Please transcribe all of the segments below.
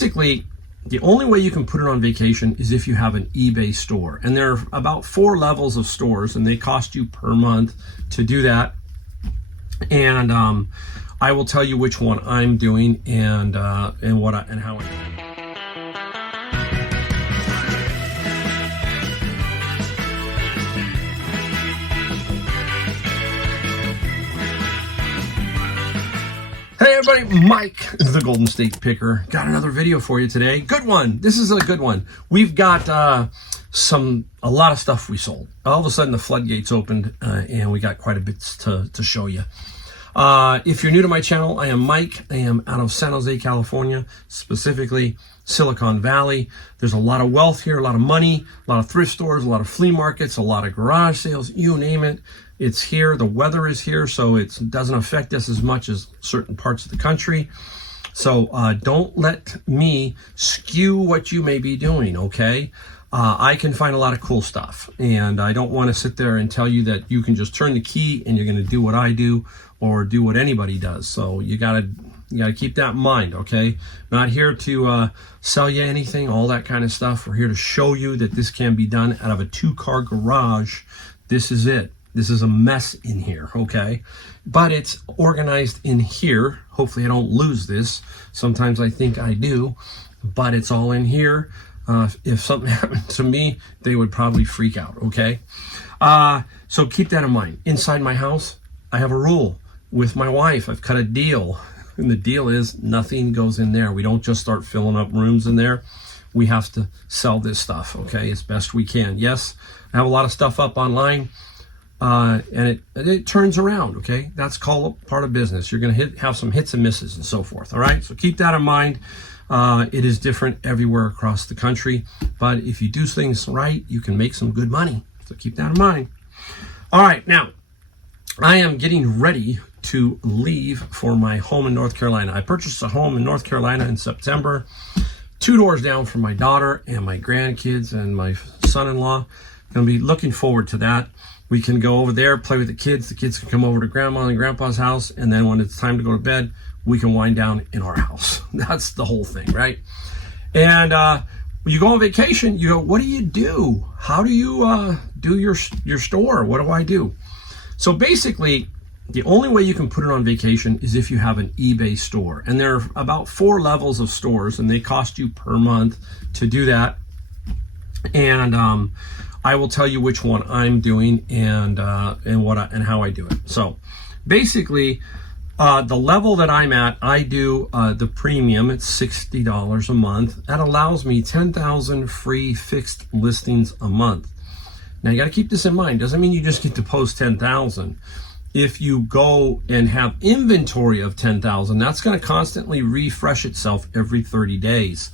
Basically, the only way you can put it on vacation is if you have an eBay store. And there are about 4 levels of stores, and they cost you per month to do that. And I will tell you which one I'm doing and how I. Hey everybody, Mike, the Golden State Picker. Got another video for you today. Good one. This is a good one. We've got a lot of stuff we sold. All of a sudden the floodgates opened and we got quite a bit to show you. If you're new to my channel, I am Mike. I am out of San Jose, California, specifically Silicon Valley. There's a lot of wealth here, a lot of money, a lot of thrift stores, a lot of flea markets, a lot of garage sales, you name it. It's here. The weather is here, so it doesn't affect us as much as certain parts of the country. So don't let me skew what you may be doing, okay? I can find a lot of cool stuff, and I don't want to sit there and tell you that you can just turn the key and you're going to do what I do or do what anybody does. So you gotta keep that in mind, okay? Not here to sell you anything, all that kind of stuff. We're here to show you that this can be done out of a 2-car garage. This is it. This is a mess in here, okay? But it's organized in here. Hopefully I don't lose this. Sometimes I think I do, but it's all in here. If something happened to me, they would probably freak out, okay? So keep that in mind. Inside my house, I have a rule. With my wife, I've cut a deal. And the deal is nothing goes in there. We don't just start filling up rooms in there. We have to sell this stuff, okay, as best we can. Yes, I have a lot of stuff up online. And it turns around, okay? That's called part of business. You're going to have some hits and misses and so forth, all right? So keep that in mind. It is different everywhere across the country, but if you do things right, you can make some good money. So keep that in mind. All right, now, I am getting ready to leave for my home in North Carolina. I purchased a home in North Carolina in September, 2 doors down from my daughter and my grandkids and my son-in-law. Going to be looking forward to that. We can go over there, play with the kids. The kids can come over to grandma and grandpa's house. And then when it's time to go to bed, we can wind down in our house. That's the whole thing, right? And when you go on vacation, you go, what do you do? How do you do your store? What do I do? So basically, the only way you can put it on vacation is if you have an eBay store. And there are about 4 levels of stores, and they cost you per month to do that. And I will tell you which one I'm doing and how I do it. So basically, the level that I'm at, I do the premium. It's $60 a month. That allows me 10,000 free fixed listings a month. Now you got to keep this in mind. Doesn't mean you just get to post 10,000. If you go and have inventory of 10,000, that's going to constantly refresh itself every 30 days.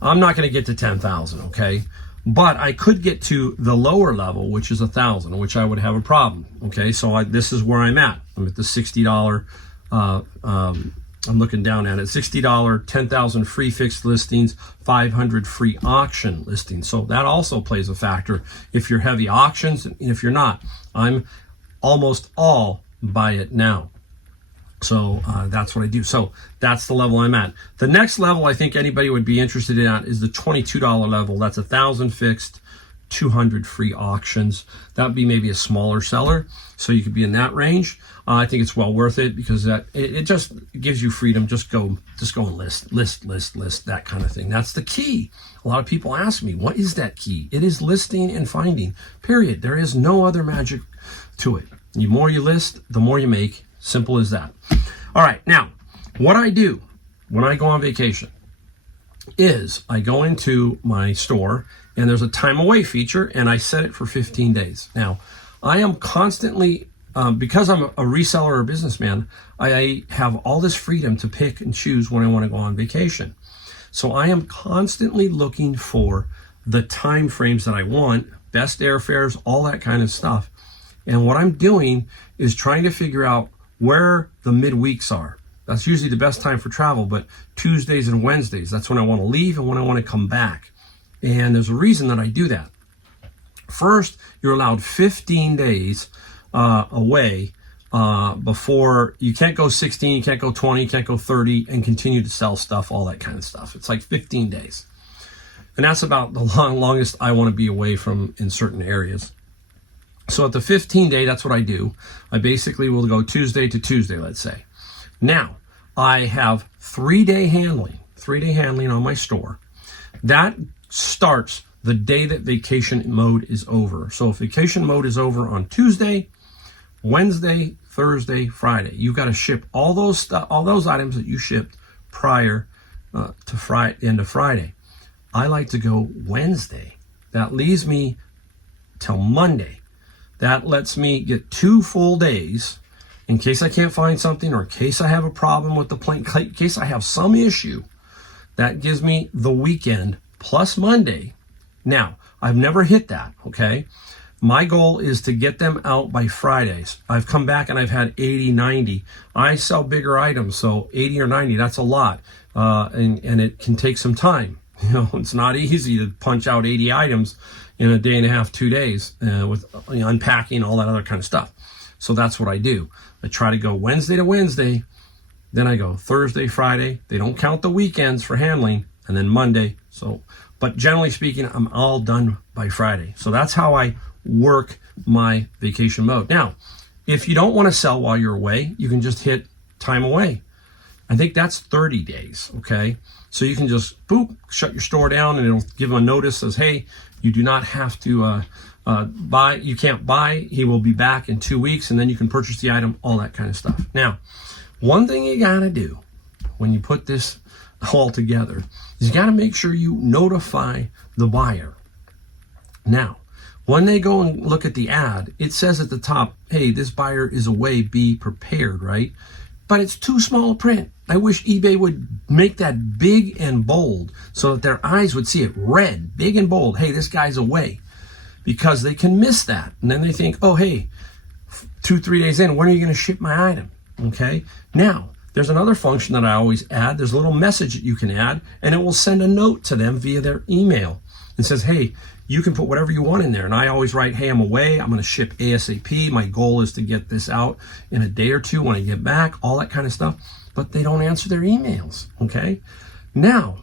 I'm not going to get to 10,000, okay? But I could get to the lower level, which is 1,000, which I would have a problem. Okay, so this is where I'm at. I'm at the $60. I'm looking down at it. $60, 10,000 free fixed listings, 500 free auction listings. So that also plays a factor if you're heavy auctions, and if you're not. I'm almost all buy it now. So that's what I do. So that's the level I'm at. The next level I think anybody would be interested in is the $22 level. That's 1,000 fixed, 200 free auctions. That would be maybe a smaller seller. So you could be in that range. I think it's well worth it because it just gives you freedom. Just go and list, that kind of thing. That's the key. A lot of people ask me, what is that key? It is listing and finding, period. There is no other magic to it. The more you list, the more you make. Simple as that. All right, now, what I do when I go on vacation is I go into my store and there's a time away feature and I set it for 15 days. Now, I am constantly, because I'm a reseller or a businessman, I have all this freedom to pick and choose when I want to go on vacation. So I am constantly looking for the time frames that I want, best airfares, all that kind of stuff. And what I'm doing is trying to figure out where the midweeks are. That's usually the best time for travel, but Tuesdays and Wednesdays, that's when I want to leave and when I want to come back. And there's a reason that I do that. First, you're allowed 15 days away before. You can't go 16, you can't go 20, you can't go 30 and continue to sell stuff, all that kind of stuff. It's like 15 days. And that's about the longest I want to be away from in certain areas. So at the 15 day, that's what I do. I basically will go Tuesday to Tuesday, let's say. Now, I have 3-day handling on my store. That starts the day that vacation mode is over. So if vacation mode is over on Tuesday, Wednesday, Thursday, Friday, you've got to ship all those items that you shipped prior to end of Friday. I like to go Wednesday. That leaves me till Monday. That lets me get 2 full days in case I can't find something, or in case I have a problem with the plane, in case I have some issue. That gives me the weekend plus Monday. Now, I've never hit that, okay? My goal is to get them out by Fridays. I've come back and I've had 80, 90. I sell bigger items, so 80 or 90, that's a lot. And it can take some time. You know, it's not easy to punch out 80 items in a day and a half, 2 days, with unpacking, all that other kind of stuff. So that's what I do. I try to go Wednesday to Wednesday, then I go Thursday, Friday. They don't count the weekends for handling, and then Monday. But generally speaking, I'm all done by Friday. So that's how I work my vacation mode. Now, if you don't want to sell while you're away, you can just hit time away. I think that's 30 days, okay? So you can just, boop, shut your store down, and it'll give them a notice, says, hey, you do not have to buy, you can't buy, he will be back in 2 weeks, and then you can purchase the item, all that kind of stuff. Now, one thing you gotta do when you put this all together is you gotta make sure you notify the buyer. Now, when they go and look at the ad, it says at the top, hey, this buyer is away, be prepared, right? But it's too small a print. I wish eBay would make that big and bold so that their eyes would see it red, big and bold. Hey, this guy's away, because they can miss that. And then they think, oh, hey, 2-3 days in, when are you going to ship my item? Okay. Now, there's another function that I always add. There's a little message that you can add, and it will send a note to them via their email and says, hey, you can put whatever you want in there. And I always write, hey, I'm away. I'm going to ship ASAP. My goal is to get this out in a day or two when I get back, all that kind of stuff. But they don't answer their emails, okay? Now,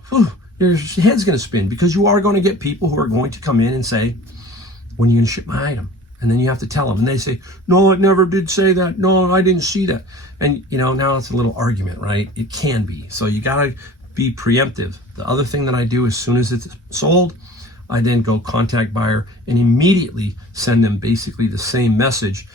your head's going to spin, because you are going to get people who are going to come in and say, when are you going to ship my item? And then you have to tell them. And they say, no, it never did say that. No, I didn't see that. And, now it's a little argument, right? It can be. So you got to be preemptive. The other thing that I do, as soon as it's sold, I then go contact buyer and immediately send them basically the same message.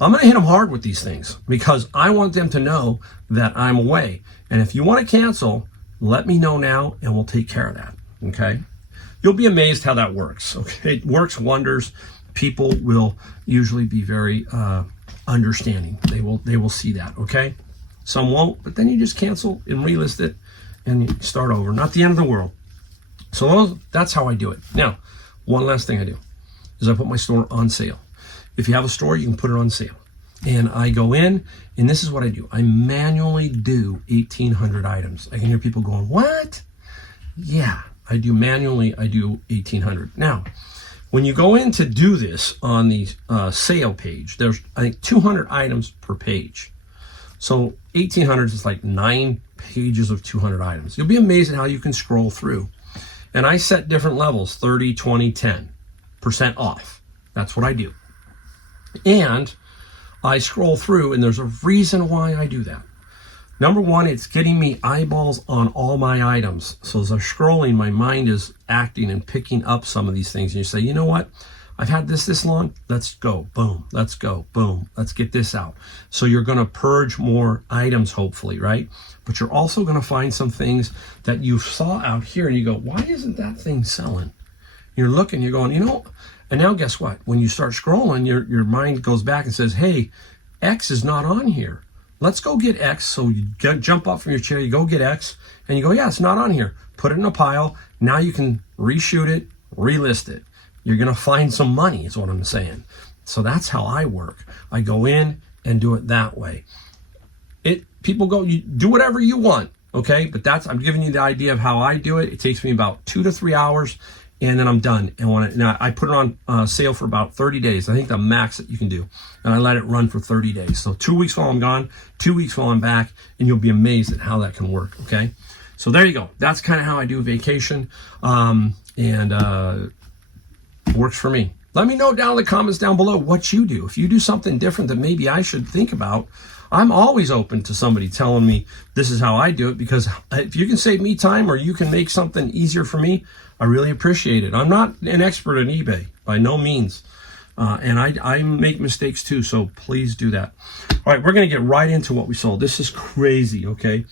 I'm going to hit them hard with these things, because I want them to know that I'm away. And if you want to cancel, let me know now, and we'll take care of that, okay? You'll be amazed how that works, okay? It works wonders. People will usually be very understanding. They will see that, okay? Some won't, but then you just cancel and relist it and you start over. Not the end of the world. So that's how I do it. Now, one last thing I do is I put my store on sale. If you have a store, you can put it on sale. And I go in, and this is what I do. I manually do 1,800 items. I can hear people going, what? Yeah, I do 1,800. Now, when you go in to do this on the sale page, there's, I think, 200 items per page. So 1,800 is like 9 pages of 200 items. You'll be amazed at how you can scroll through. And I set different levels, 30, 20, 10% off. That's what I do. And I scroll through, and there's a reason why I do that. Number one, it's getting me eyeballs on all my items. So as I'm scrolling, my mind is acting and picking up some of these things. And you say, you know what? I've had this long. Let's go. Boom. Let's go. Boom. Let's get this out. So you're going to purge more items, hopefully, right? But you're also going to find some things that you saw out here, and you go, why isn't that thing selling? You're looking, you're going, and now guess what? When you start scrolling, your mind goes back and says, hey, X is not on here. Let's go get X. So you jump up from your chair, you go get X, and you go, yeah, it's not on here. Put it in a pile. Now you can reshoot it, relist it. You're going to find some money, is what I'm saying. So that's how I work. I go in and do it that way. People go, you do whatever you want, okay? But I'm giving you the idea of how I do it. It takes me about 2 to 3 hours, and then I'm done. And now I put it on sale for about 30 days. I think the max that you can do. And I let it run for 30 days. So 2 weeks while I'm gone, 2 weeks while I'm back, and you'll be amazed at how that can work, okay? So there you go. That's kind of how I do vacation, works for me. Let me know down in the comments down below what you do. If you do something different that maybe I should think about, I'm always open to somebody telling me this is how I do it, because if you can save me time or you can make something easier for me, I really appreciate it. I'm not an expert on eBay, by no means. And I make mistakes too, so please do that. All right, we're going to get right into what we sold. This is crazy, okay?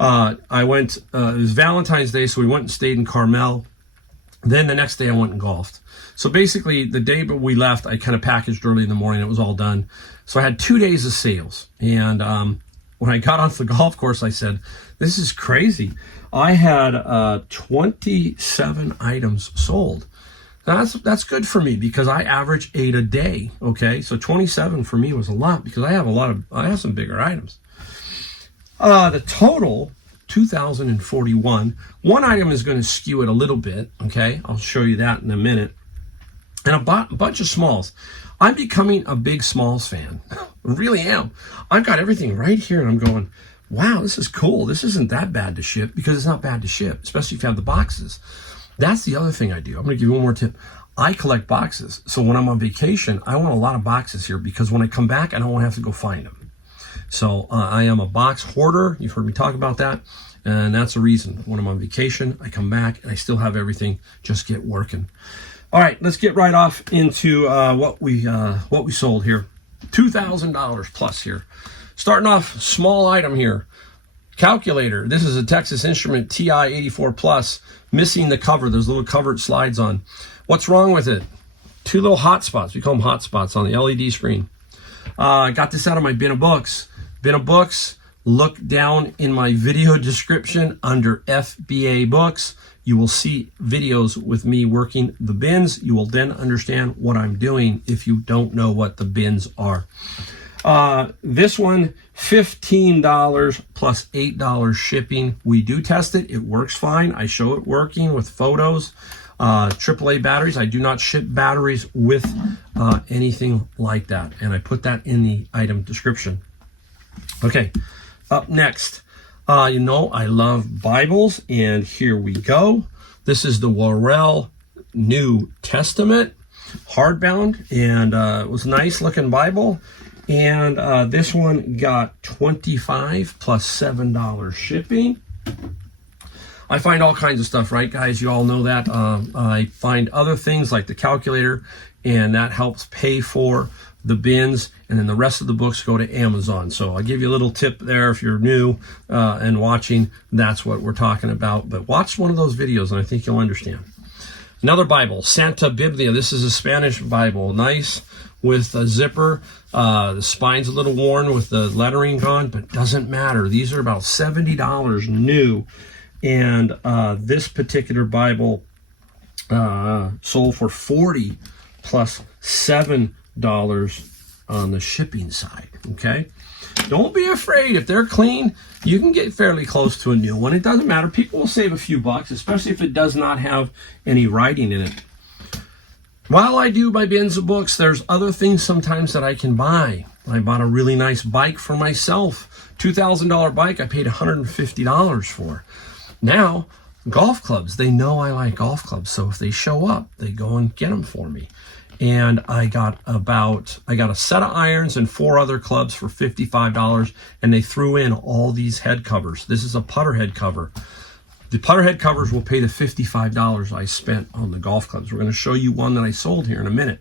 I went, it was Valentine's Day, so we went and stayed in Carmel. Then the next day I went and golfed. So basically the day that we left, I kind of packaged early in the morning. It was all done. So I had 2 days of sales. And when I got onto the golf course, I said, this is crazy. I had 27 items sold. Now that's good for me because I average 8 a day. Okay, so 27 for me was a lot because I have some bigger items. The total, 2,041. One item is going to skew it a little bit. Okay, I'll show you that in a minute. And a bunch of smalls. I'm becoming a big smalls fan. I really am. I've got everything right here and I'm going, wow, this is cool. This isn't that bad to ship, because it's not bad to ship, especially if you have the boxes. That's the other thing I do. I'm going to give you one more tip. I collect boxes. So when I'm on vacation, I want a lot of boxes here because when I come back, I don't want to have to go find them. So I am a box hoarder. You've heard me talk about that. And that's the reason. When I'm on vacation, I come back and I still have everything. Just get working. All right, let's get right off into what we sold here. $2,000 plus here. Starting off, small item here. Calculator. This is a Texas Instrument TI-84 Plus. Missing the cover. There's a little cover it slides on. What's wrong with it? 2 little hot spots. We call them hot spots on the LED screen. I got this out of my bin of books. Bin of books. Look down in my video description under FBA books. You will see videos with me working the bins. You will then understand what I'm doing if you don't know what the bins are. This one, $15 plus $8 shipping. We do test it. It works fine. I show it working with photos. AAA batteries. I do not ship batteries with anything like that. And I put that in the item description. Okay, up next. You know, I love Bibles, and here we go. This is the Worrell New Testament, hardbound, and it was a nice looking Bible. And this one got $25 plus $7 shipping. I find all kinds of stuff, right, guys? You all know that. I find other things like the calculator, and that helps pay for the bins, and then the rest of the books go to Amazon. So I'll give you a little tip there if you're new and watching. That's what we're talking about. But watch one of those videos, and I think you'll understand. Another Bible, Santa Biblia. This is a Spanish Bible. Nice with a zipper. The spine's a little worn with the lettering gone, but doesn't matter. These are about $70 new. And this particular Bible sold for $40 plus $7 on the shipping side. Okay, don't be afraid. If they're clean, you can get fairly close to a new one. It doesn't matter. People will save a few bucks, especially if it does not have any writing in it. While I do my bins of books, there's other things sometimes that I can buy. I bought a really nice bike for myself. $2,000 bike I paid $150 for. Now, golf clubs, they know I like golf clubs, so if they show up, they go and get them for me. And I got a set of irons and 4 other clubs for $55, and they threw in all these head covers. This is a putter head cover. The putter head covers will pay the $55 I spent on the golf clubs. We're going to show you one that I sold here in a minute.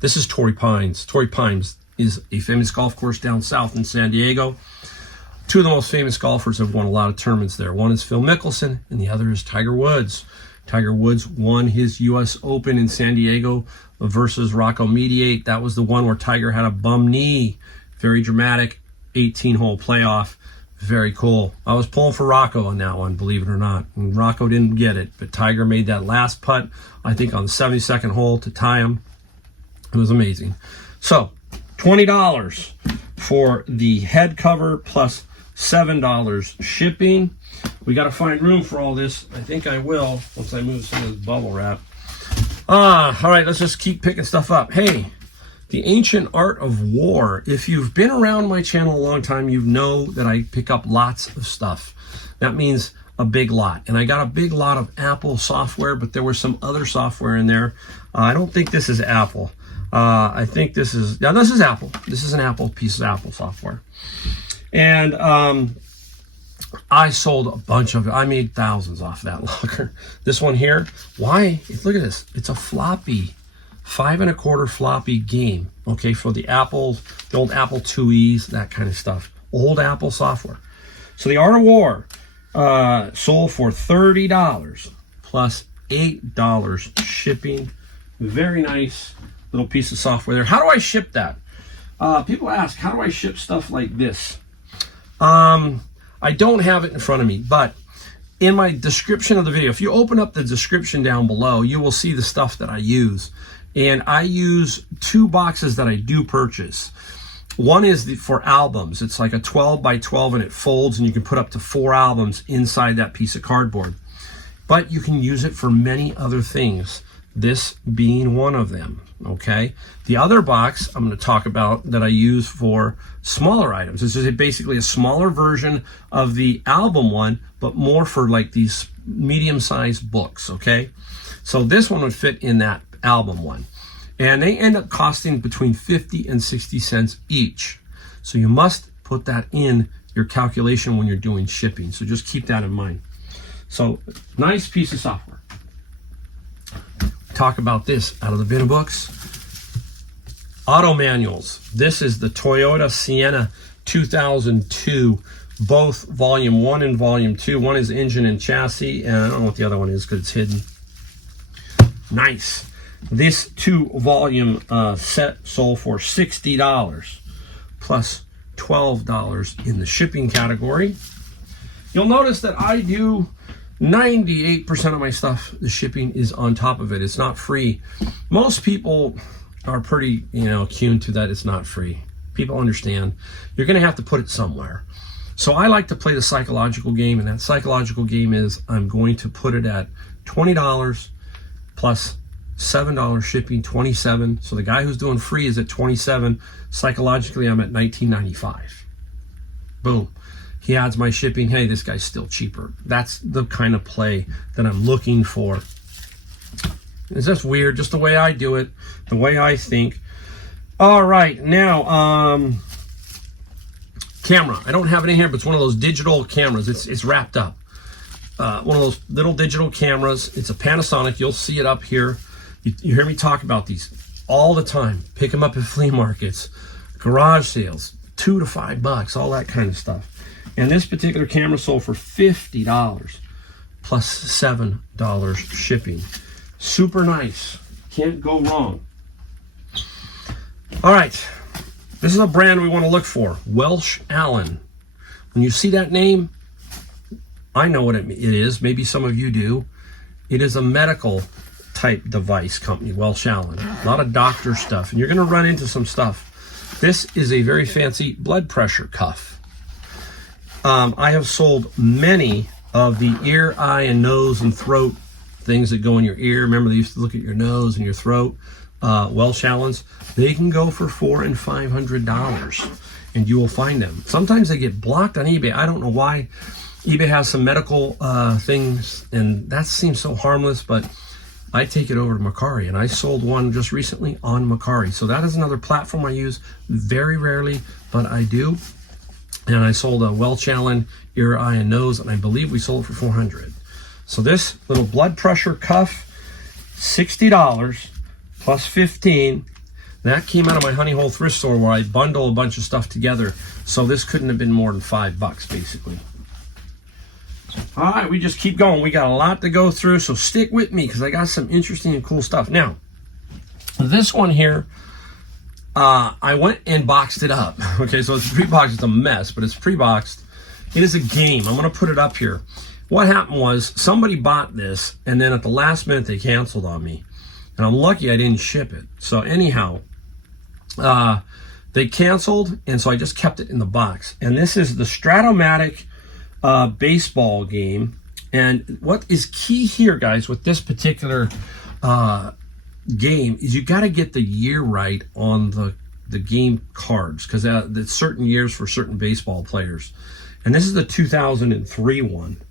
This is Torrey Pines. Torrey Pines is a famous golf course down south in San Diego. 2 of the most famous golfers have won a lot of tournaments there. One is Phil Mickelson, and the other is Tiger Woods. Tiger Woods won his U.S. Open in San Diego versus Rocco Mediate. That was the one where Tiger had a bum knee. Very dramatic 18-hole playoff. Very cool. I was pulling for Rocco on that one, believe it or not. And Rocco didn't get it, but Tiger made that last putt, I think on the 72nd hole to tie him. It was amazing. So, $20 for the head cover plus $7 shipping. We got to find room for all this. I think I will once I move some of this bubble wrap. All right, let's just keep picking stuff up. Hey, the ancient art of war. If you've been around my channel a long time, you know that I pick up lots of stuff. That means a big lot. And I got a big lot of Apple software, but there was some other software in there. I don't think this is Apple. I think this is, yeah, this is Apple. This is an Apple piece of Apple software. And I sold a bunch of it. I made thousands off that locker. This one here, why? Look at this. It's a floppy, 5 1/4 floppy game, okay, for the Apple, the old Apple IIes, that kind of stuff. Old Apple software. So the Art of War sold for $30 plus $8 shipping. Very nice little piece of software there. How do I ship that? People ask, how do I ship stuff like this? I don't have it in front of me, but in my description of the video, if you open up the description down below, you will see the stuff that I use. And I use 2 boxes that I do purchase. One is for albums. It's like a 12 by 12 and it folds and you can put up to 4 albums inside that piece of cardboard. But you can use it for many other things, this being one of them, okay? The other box I'm going to talk about that I use for smaller items. This is basically a smaller version of the album one, but more for like these medium-sized books, okay? So this one would fit in that album one. And they end up costing between 50 and 60 cents each. So you must put that in your calculation when you're doing shipping. So just keep that in mind. So nice piece of software. Talk about this out of the bin of books. Auto manuals. This is the Toyota Sienna 2002, both volume 1 and volume 2. One is engine and chassis, and I don't know what the other one is because it's hidden. Nice. This 2-volume set sold for $60 plus $12 in the shipping category. You'll notice that I do 98% of my stuff, the shipping is on top of it. It's not free. Most people are pretty, attuned to that it's not free. People understand. You're going to have to put it somewhere. So I like to play the psychological game, and that psychological game is I'm going to put it at $20 plus $7 shipping, $27. So the guy who's doing free is at $27. Psychologically, I'm at $19.95. Boom. He adds my shipping. Hey, this guy's still cheaper. That's the kind of play that I'm looking for. It's just weird, just the way I do it, the way I think. All right, now, camera. I don't have it in here, but it's one of those digital cameras. It's wrapped up. One of those little digital cameras. It's a Panasonic. You'll see it up here. You hear me talk about these all the time. Pick them up at flea markets, garage sales, $2 to $5, all that kind of stuff. And this particular camera sold for $50 plus $7 shipping. Super nice. Can't go wrong. All right. This is a brand we want to look for. Welsh Allen. When you see that name, I know what it is. Maybe some of you do. It is a medical type device company, Welsh Allen. A lot of doctor stuff. And you're going to run into some stuff. This is a very fancy blood pressure cuff. I have sold many of the ear, eye, and nose and throat things that go in your ear. Remember, they used to look at your nose and your throat. Welsh Allens, they can go for $400 and $500, and you will find them. Sometimes they get blocked on eBay. I don't know why. eBay has some medical things, and that seems so harmless, but I take it over to Mercari, and I sold one just recently on Mercari. So that is another platform I use very rarely, but I do. And I sold a Welsh Allen ear, eye, and nose, and I believe we sold it for $400. So this little blood pressure cuff, $60 plus $15. That came out of my Honey Hole thrift store where I bundle a bunch of stuff together. So this couldn't have been more than $5 basically. All right, we just keep going. We got a lot to go through, so stick with me because I got some interesting and cool stuff. Now, this one here, I went and boxed it up. Okay, so it's pre-boxed. It's a mess, but it's pre-boxed. It is a game. I'm going to put it up here. What happened was somebody bought this, and then at the last minute they canceled on me. And I'm lucky I didn't ship it. So anyhow, They canceled, and so I just kept it in the box. And this is the Stratomatic baseball game. And what is key here, guys, with this particular game is you got to get the year right on the game cards, because there's certain years for certain baseball players. And this is the 2003 one.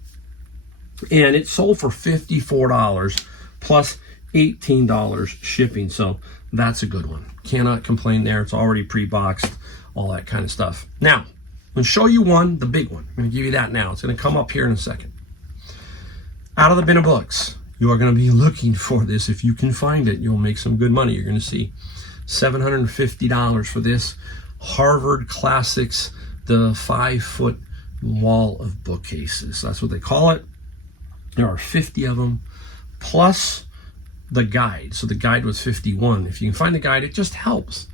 And it sold for $54 plus $18 shipping. So that's a good one. Cannot complain there. It's already pre-boxed, all that kind of stuff. Now, I'm going to show you one, the big one. I'm going to give you that now. It's going to come up here in a second. Out of the bin of books, you are going to be looking for this. If you can find it, you'll make some good money. You're going to see $750 for this Harvard Classics, the 5-foot wall of bookcases. That's what they call it. There are 50 of them, plus the guide. So the guide was 51. If you can find the guide, it just helps.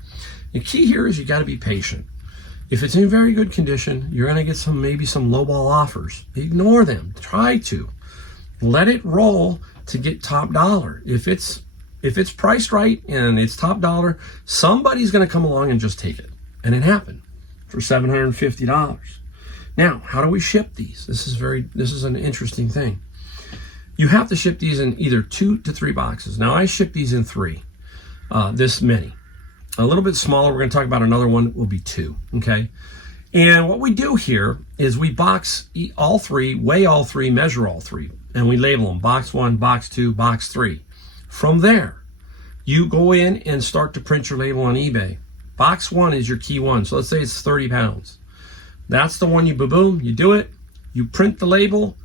The key here is you got to be patient. If it's in very good condition, you're going to get maybe some lowball offers. Ignore them. Try to. Let it roll to get top dollar. If it's priced right and it's top dollar, somebody's going to come along and just take it. And it happened for $750. Now, how do we ship these? This is an interesting thing. You have to ship these in either 2 to 3 boxes. Now, I ship these in 3, this many. A little bit smaller, we're going to talk about another one, will be 2, okay? And what we do here is we box all 3, weigh all 3, measure all 3, and we label them box 1, box 2, box 3. From there, you go in and start to print your label on eBay. Box 1 is your key one, so let's say it's 30 pounds. That's the one you boom, you do it, you print the label,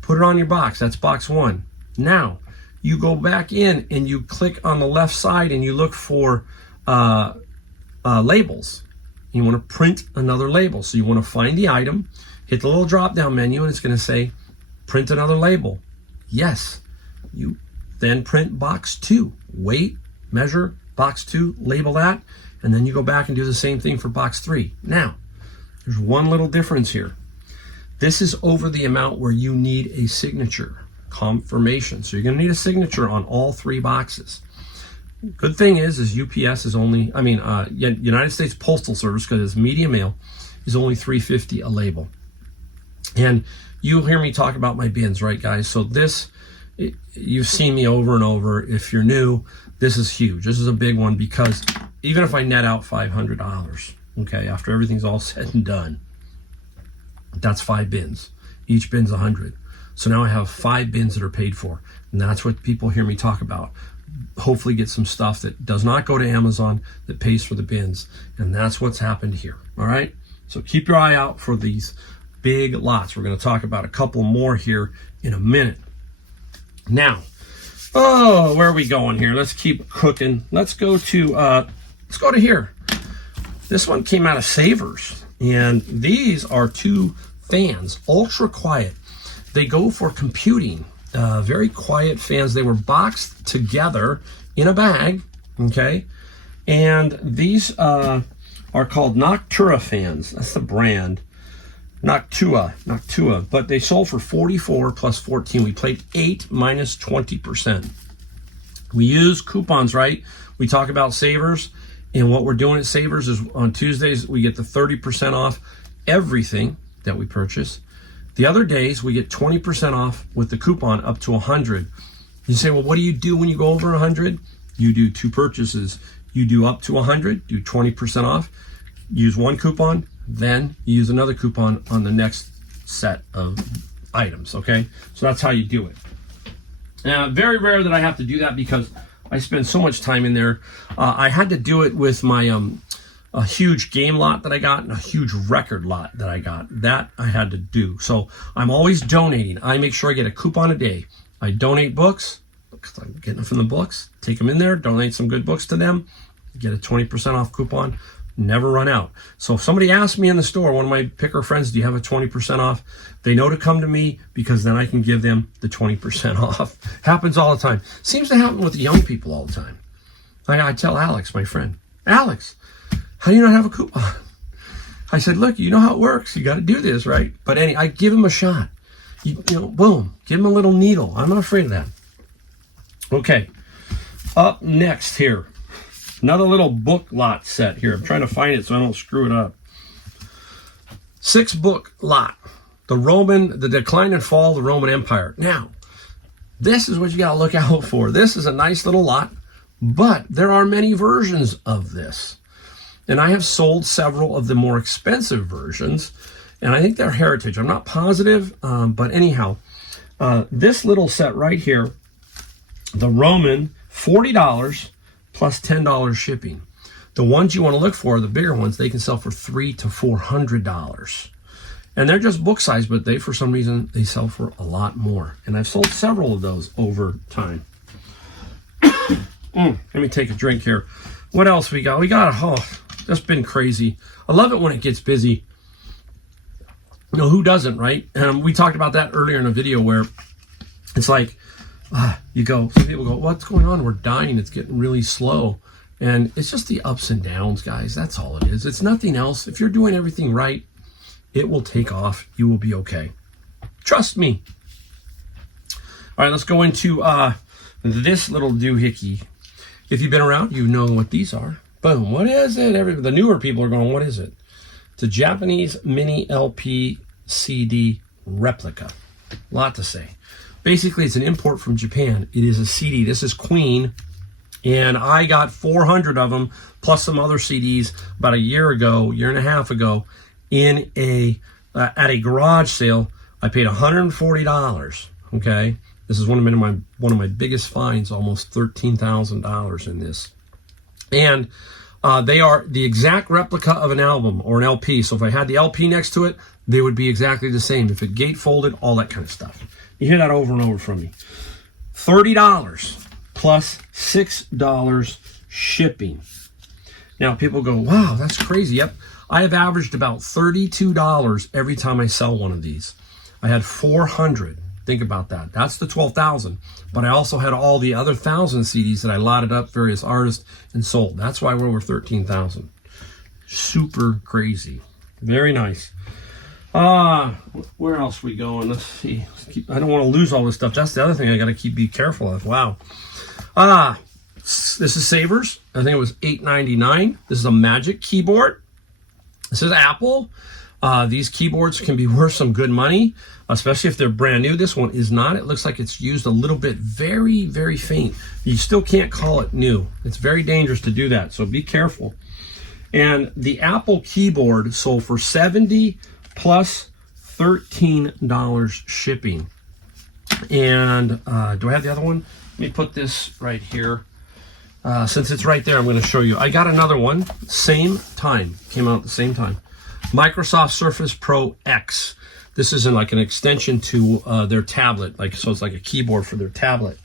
put it on your box. That's box 1. Now, you go back in and you click on the left side and you look for labels. You want to print another label. So you want to find the item, hit the little drop-down menu, and it's going to say, print another label. Yes. You then print box 2. Weight, measure, box 2, label that, and then you go back and do the same thing for box 3. Now, there's one little difference here. This is over the amount where you need a signature confirmation. So you're going to need a signature on all 3 boxes. Good thing is UPS is only, United States Postal Service, because it's medium mail, is only $3.50 a label. And you'll hear me talk about my bins, right, guys? So you've seen me over and over. If you're new, this is huge. This is a big one, because even if I net out $500, okay, after everything's all said and done, that's 5 bins. Each bin's 100. So now I have 5 bins that are paid for. And that's what people hear me talk about. Hopefully get some stuff that does not go to Amazon, that pays for the bins. And that's what's happened here. All right? So keep your eye out for these big lots. We're going to talk about a couple more here in a minute. Now, where are we going here? Let's keep cooking. Let's go to here. This one came out of Savers. And these are 2 fans, ultra quiet. They go for computing, very quiet fans. They were boxed together in a bag, okay? And these are called Noctua fans. That's the brand, Noctua. But they sold for $44 plus $14. We played 8 minus 20%. We use coupons, right? We talk about Savers. And what we're doing at Savers is on Tuesdays, we get the 30% off everything that we purchase. The other days, we get 20% off with the coupon up to 100. You say, well, what do you do when you go over 100? You do 2 purchases. You do up to 100, do 20% off, use 1 coupon, then you use another coupon on the next set of items, okay? So that's how you do it. Very rare that I have to do that, because I spend so much time in there. I had to do it with my a huge game lot that I got and a huge record lot that I got. That I had to do. So I'm always donating. I make sure I get a coupon a day. I donate books, because I'm getting them from the books. Take them in there, donate some good books to them, get a 20% off coupon. Never run out. So if somebody asks me in the store, one of my picker friends, do you have a 20% off? They know to come to me, because then I can give them the 20% off. Happens all the time. Seems to happen with the young people all the time. I tell Alex, my friend, Alex, how do you not have a coupon? I said, look, you know how it works. You got to do this, right? But I give him a shot. You know, boom, give him a little needle. I'm not afraid of that. Okay, up next here. Another little book lot set here. I'm trying to find it so I don't screw it up. 6-book lot. The Decline and Fall of the Roman Empire. Now, this is what you got to look out for. This is a nice little lot, but there are many versions of this. And I have sold several of the more expensive versions, and I think they're heritage. I'm not positive, but anyhow, this little set right here, the Roman, $40 plus $10 shipping. The ones you want to look for, the bigger ones, they can sell for $300 to $400. And they're just book size, but they, for some reason, they sell for a lot more. And I've sold several of those over time. Let me take a drink here. What else we got? That's been crazy. I love it when it gets busy. You know, who doesn't, right? We talked about that earlier in a video where it's like, some people go, what's going on? We're dying. It's getting really slow. And it's just the ups and downs, guys. That's all it is. It's nothing else. If you're doing everything right, it will take off. You will be okay. Trust me. All right, let's go into this little doohickey. If you've been around, you know what these are. Boom. What is it? The newer people are going, what is it? It's a Japanese mini LP CD replica. A lot to say. Basically, it's an import from Japan. It is a CD. This is Queen. And I got 400 of them, plus some other CDs about a year and a half ago, in at a garage sale. I paid $140. Okay, this is one of my biggest finds, almost $13,000 in this, and they are the exact replica of an album or an LP. So if I had the LP next to it, they would be exactly the same. If it gate folded, all that kind of stuff. You hear that over and over from me. $30 plus $6 shipping. Now people go, wow, that's crazy. Yep. I have averaged about $32 every time I sell one of these. I had 400. Think about that. That's the 12,000. But I also had all the other 1,000 CDs that I lotted up, various artists, and sold. That's why we're over 13,000. Super crazy. Very nice. Where else we going? Let's see. I don't want to lose all this stuff. That's the other thing I got to be careful of. Wow. This is Savers. I think it was $8.99. This is a Magic keyboard. This is Apple. These keyboards can be worth some good money, especially if they're brand new. This one is not. It looks like it's used a little bit, very, very faint. You still can't call it new. It's very dangerous to do that, so be careful. And the Apple keyboard sold for $70 plus $13 shipping. And do I have the other one? Let me put this right here. Since it's right there, I'm going to show you. I got another one, same time, came out at the same time. Microsoft Surface Pro X. This is like an extension to their tablet, so it's like a keyboard for their tablet.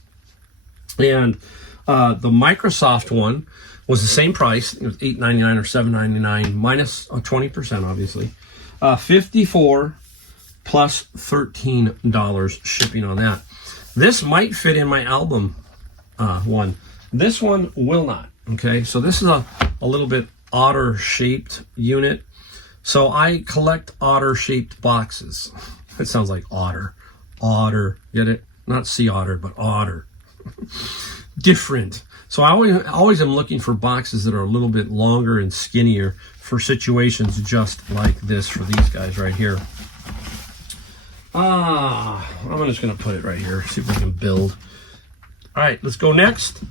And the Microsoft one was the same price. It was $8.99 or $7.99 minus 20%, obviously. $54 plus $13 shipping on that. This might fit in my album one. This one will not. Okay, so this is a little bit otter shaped unit. So I collect otter shaped boxes. It sounds like otter. Otter, get it? Not sea otter, but otter. Different. So I always am looking for boxes that are a little bit longer and skinnier for situations just like this for these guys right here. I'm just going to put it right here, see if we can build. All right, let's go next.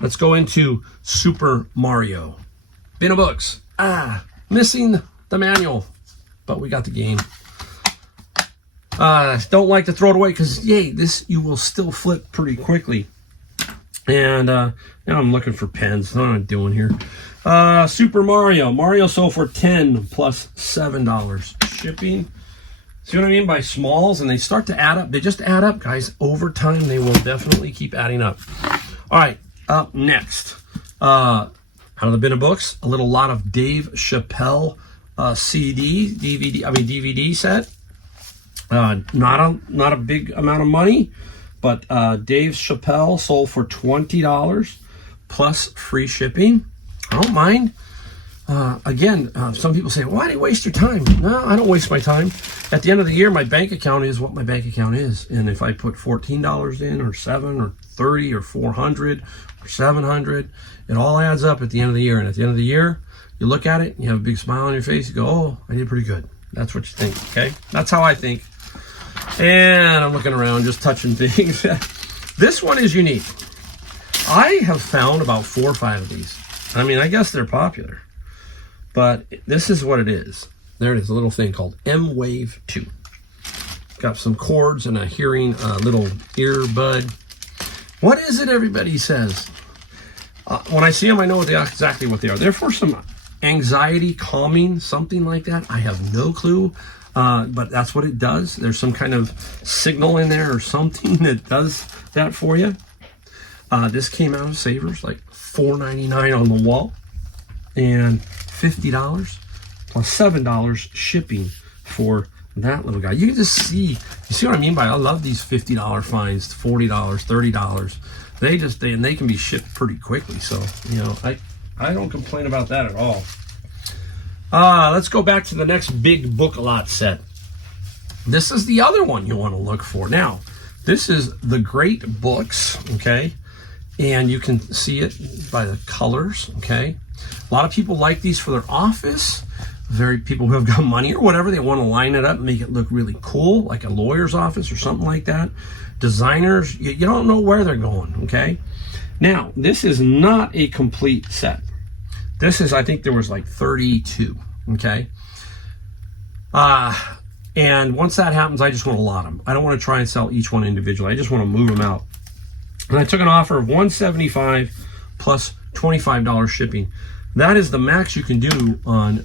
Let's go into Super Mario. Bin of books. Missing the manual, but we got the game. Don't like to throw it away because, yay, this you will still flip pretty quickly. And now I'm looking for pens. What am I doing here? Super Mario. Mario sold for $10 plus $7 shipping. See what I mean by smalls? And they start to add up. They just add up, guys. Over time, they will definitely keep adding up. All right, up next. Out of the bin of books, a little lot of Dave Chappelle DVD set. Not a big amount of money, but Dave Chappelle sold for $20 plus free shipping. I don't mind. Again, some people say, why do you waste your time? No, I don't waste my time. At the end of the year, my bank account is what my bank account is. And if I put $14 in, or $7, or $30, or $400, or $700, it all adds up at the end of the year. And at the end of the year, you look at it, you have a big smile on your face, you go, oh, I did pretty good. That's what you think, okay? That's how I think. And I'm looking around, just touching things. This one is unique. I have found about 4 or 5 of these. I mean, I guess they're popular. But this is what it is. There it is, a little thing called M-Wave 2. Got some cords and a hearing little earbud. What is it everybody says? When I see them, I know exactly what they are. They're for some anxiety calming, something like that. I have no clue, but that's what it does. There's some kind of signal in there or something that does that for you. This came out of Savers, like $4.99 on the wall, and $50 plus $7 shipping for that little guy. You can just see, you see what I mean by, I love these $50 finds, $40, $30. They can be shipped pretty quickly. So, you know, I don't complain about that at all. Let's go back to the next big book lot set. This is the other one you want to look for. Now, this is the Great Books, okay? And you can see it by the colors, okay? A lot of people like these for their office. People who have got money or whatever, they want to line it up and make it look really cool, like a lawyer's office or something like that. Designers, you don't know where they're going, okay? Now, this is not a complete set. This is, I think there was like 32, okay? And once that happens, I just want to lot them. I don't want to try and sell each one individually. I just want to move them out. And I took an offer of $175 plus $25 shipping. That is the max you can do on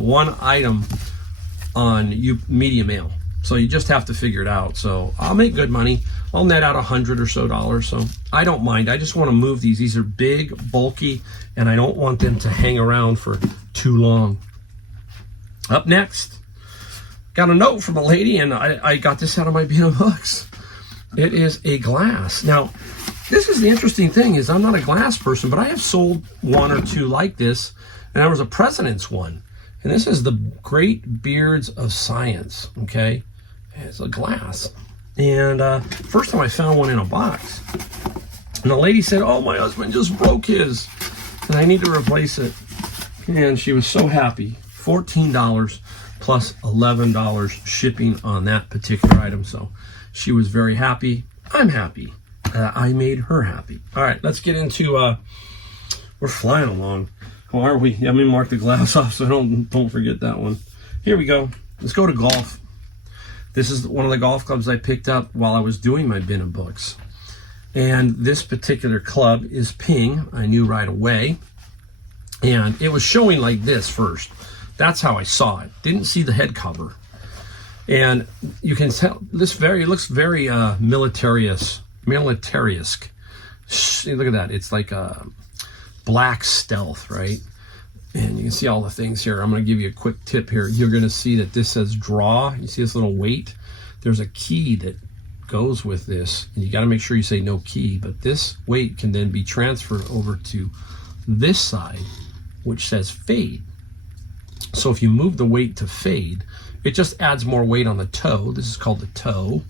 one item on media mail. So you just have to figure it out. So I'll make good money. I'll net out $100 or so. So I don't mind. I just want to move these. These are big, bulky, and I don't want them to hang around for too long. Up next, got a note from a lady, and I got this out of my bin of books. It is a glass. Now, this is the interesting thing is I'm not a glass person, but I have sold 1 or 2 like this, and there was a President's one. And this is the Great Beards of Science, okay? It's a glass. And first time I found one in a box. And the lady said, oh, my husband just broke his, and I need to replace it. And she was so happy. $14 plus $11 shipping on that particular item. So she was very happy. I'm happy. I made her happy. All right, let's get into, we're flying along. How are we? Let me mark the glass off so I don't forget that one. Here we go. Let's go to golf. This is one of the golf clubs I picked up while I was doing my bin of books. And this particular club is Ping. I knew right away. And it was showing like this first. That's how I saw it. Didn't see the head cover. And you can tell it looks very militarisque. Look at that. It's like a black stealth, right? And you can see all the things here. I'm going to give you a quick tip here. You're going to see that this says draw. You see this little weight? There's a key that goes with this. And you got to make sure you say no key. But this weight can then be transferred over to this side, which says fade. So if you move the weight to fade, it just adds more weight on the toe. This is called the toe.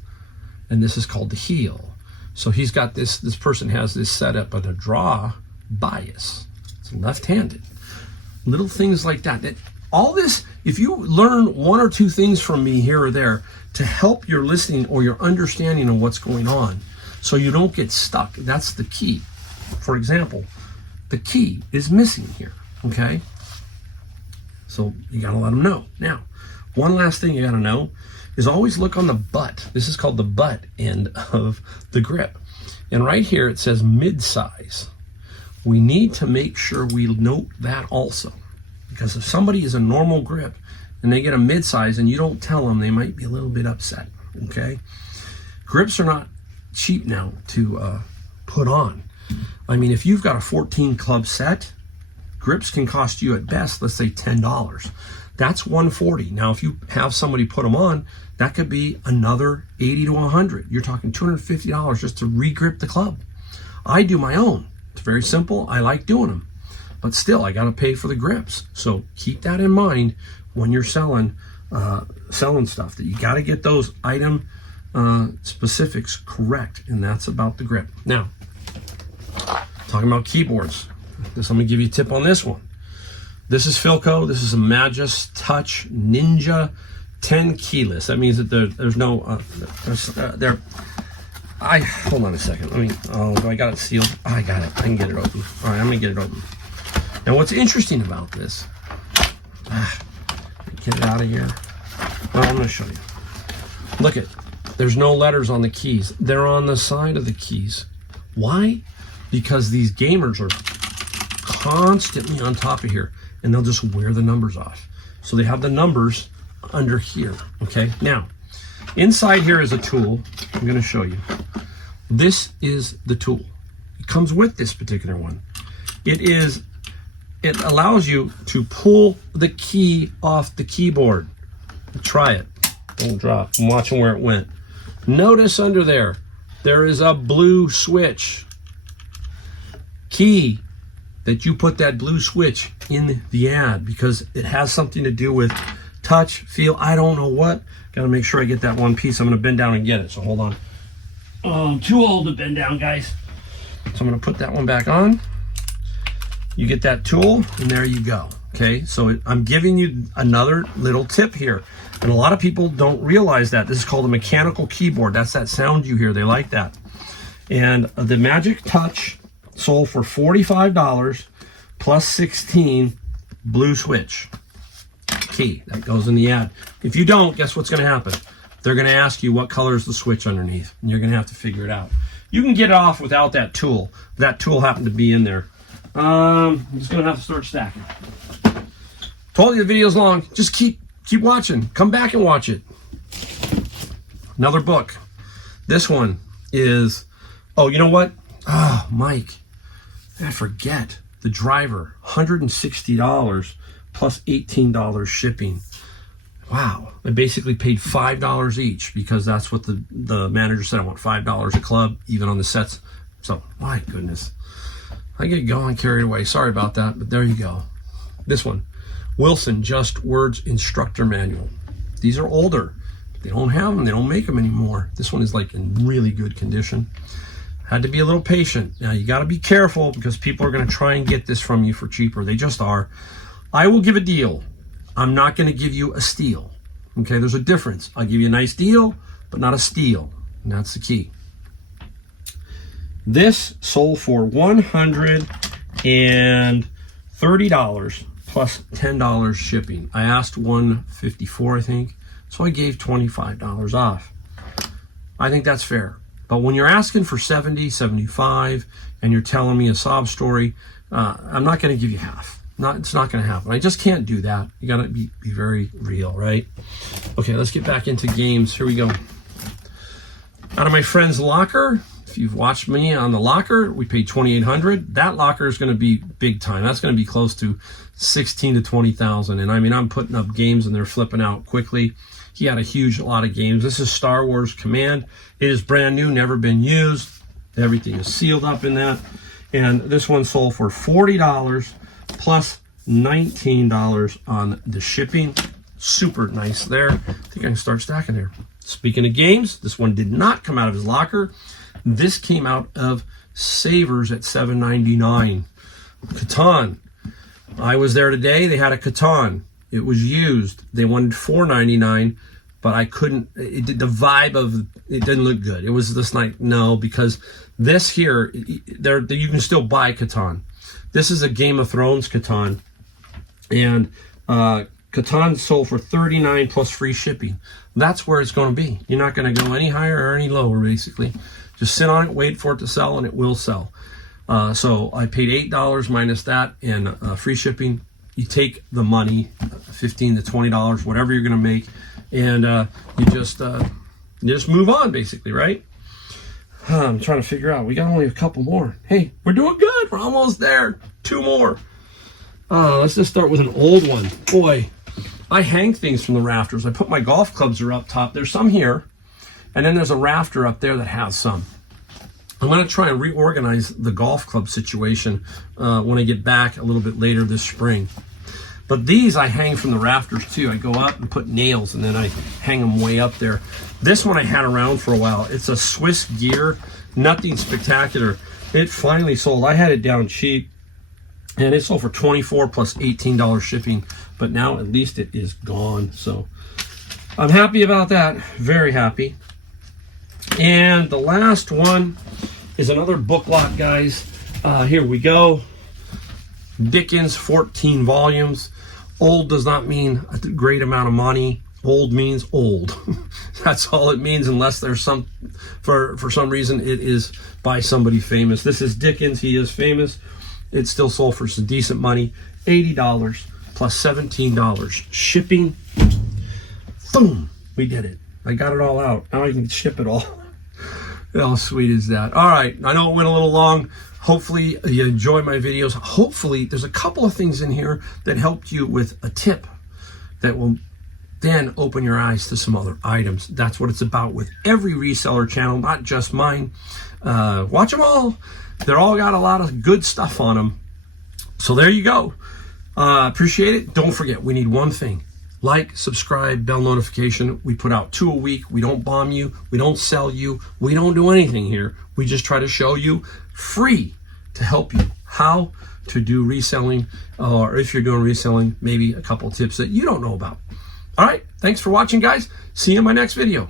And this is called the heel. So he's got this person has this set up at a draw bias. It's left-handed. Little things like that. All this, if you learn 1 or 2 things from me here or there to help your listening or your understanding of what's going on so you don't get stuck, that's the key. For example, the key is missing here, okay? So you got to let them know. Now, one last thing you got to know is always look on the butt. This is called the butt end of the grip. And right here it says mid-size. We need to make sure we note that also. Because if somebody is a normal grip and they get a mid-size and you don't tell them, they might be a little bit upset, okay? Grips are not cheap now to put on. I mean, if you've got a 14 club set, grips can cost you at best, let's say $10. That's $140. Now, if you have somebody put them on, that could be another $80 to $100. You're talking $250 just to re-grip the club. I do my own. It's very simple. I like doing them. but still I got to pay for the grips. So keep that in mind when you're selling stuff, that you got to get those item specifics correct, and that's about the grip. Now, talking about keyboards, I'm going to give you a tip on this one. This is Philco. This is a Magis Touch Ninja 10 keyless. That means that there's no hold on a second. Do I got it sealed? I got it. I can get it open. All right, I'm gonna get it open. Now, what's interesting about this? Get it out of here. Well, I'm gonna show you. Look at. There's no letters on the keys. They're on the side of the keys. Why? Because these gamers are constantly on top of here, and they'll just wear the numbers off. So they have the numbers under here. Okay. Now, inside here is a tool. I'm going to show you. This is the tool. It comes with this particular one. It allows you to pull the key off the keyboard. Try it. Don't drop. I'm watching where it went. Notice under there is a blue switch. Key that you put that blue switch in the ad because it has something to do with touch, feel, I don't know what. Got to make sure I get that one piece. I'm going to bend down and get it, so hold on. Oh, I'm too old to bend down, guys. So I'm going to put that one back on. You get that tool, and there you go. Okay, so I'm giving you another little tip here. And a lot of people don't realize that. This is called a mechanical keyboard. That's that sound you hear. They like that. And the Magic Touch sold for $45 plus 16 blue switch key. That goes in the ad. If you don't, guess what's going to happen? They're going to ask you what color is the switch underneath, and you're going to have to figure it out. You can get it off without that tool. That tool happened to be in there. I'm just going to have to start stacking. Told you the video's long. Just keep watching. Come back and watch it. Another book. This one is, oh, you know what? Oh, Mike, I forget. The Driver, $160 plus $18 shipping. Wow. I basically paid $5 each because that's what the manager said. I want $5 a club, even on the sets. So, my goodness. I get going carried away. Sorry about that, but there you go. This one, Wilson Just Words Instructor Manual. These are older. They don't have them. They don't make them anymore. This one is like in really good condition. Had to be a little patient. Now, you got to be careful because people are going to try and get this from you for cheaper. They just are. I will give a deal. I'm not going to give you a steal. Okay, there's a difference. I'll give you a nice deal, but not a steal. And that's the key. This sold for $130 plus $10 shipping. I asked $154, I think, so I gave $25 off. I think that's fair. But when you're asking for $70, $75, and you're telling me a sob story, I'm not going to give you half. It's not going to happen. I just can't do that. You got to be very real, right? Okay, let's get back into games. Here we go. Out of my friend's locker, if you've watched me on the locker, we paid $2,800. That locker is going to be big time. That's going to be close to $16,000 to $20,000. And I mean, I'm putting up games and they're flipping out quickly. He had a lot of games. This is Star Wars Command. It is brand new, never been used. Everything is sealed up in that. And this one sold for $40 plus $19 on the shipping. Super nice there. I think I can start stacking there. Speaking of games, this one did not come out of his locker. This came out of Savers at $7.99. Catan. I was there today. They had a Catan. It was used. They wanted $4.99, but I couldn't. The vibe of it didn't look good. It was this like no, because this here, you can still buy Catan. This is a Game of Thrones Catan, and Catan sold for $39 plus free shipping. That's where it's going to be. You're not going to go any higher or any lower, basically. Just sit on it, wait for it to sell, and it will sell. So I paid $8 minus that and free shipping. You take the money, $15 to $20, whatever you're going to make, and you just move on, basically, right? I'm trying to figure out. We got only a couple more. Hey, we're doing good. We're almost there. 2 more. Let's just start with an old one. Boy, I hang things from the rafters. I put my golf clubs are up top. There's some here, and then there's a rafter up there that has some. I'm going to try and reorganize the golf club situation when I get back a little bit later this spring. But these I hang from the rafters too. I go up and put nails and then I hang them way up there. This one I had around for a while. It's a Swiss gear, nothing spectacular. It finally sold. I had it down cheap and it sold for $24 plus $18 shipping, but now at least it is gone. So I'm happy about that, very happy. And the last one is another book lot, guys. Here we go. Dickens, 14 volumes. Old does not mean a great amount of money. Old means old. That's all it means, unless there's for some reason it is by somebody famous. This is Dickens. He is famous. It still sold for some decent money. $80 plus $17 shipping. Boom, we did it. I got it all out. Now I can ship it all. How sweet is that? All right, I know it went a little long. Hopefully you enjoy my videos. Hopefully there's a couple of things in here that helped you with a tip that will then open your eyes to some other items. That's what it's about with every reseller channel, not just mine. Watch them all. They're all got a lot of good stuff on them. So there you go. Appreciate it. Don't forget, we need one thing. Like, subscribe, bell notification. We put out 2 a week. We don't bomb you. We don't sell you. We don't do anything here. We just try to show you free to help you how to do reselling, or if you're doing reselling, maybe a couple tips that you don't know about. All right. Thanks for watching, guys. See you in my next video.